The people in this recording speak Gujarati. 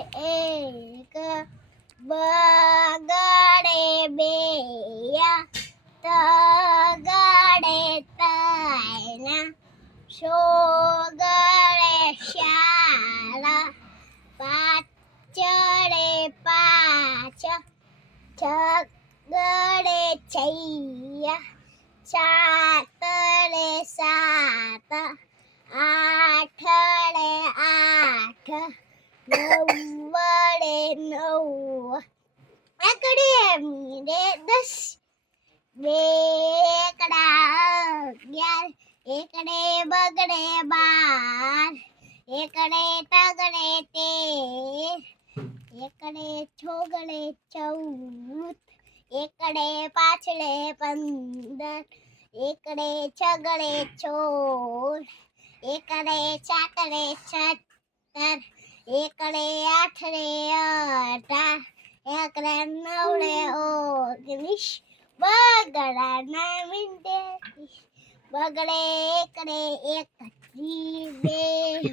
એક, બગડે બે, તગડે ત્રણ, સોગડે ચાર, પાચડે પાંચ, છગડે છ, સાતડે સાત, આઠડે આઠ, નવડે નવ, એકડે 10, બેકડા 11, એકડે બગડે 12, એકડે તગડે 13, એકડે છોગડે 14, એકડે પાછડે 15, એકડે છગડે 16, એકડે સાતડે 17, એકડે આઠડે 18, એકડે નવડે 19, બગડાના મીંડે 30, બગડે એકડે 31, 2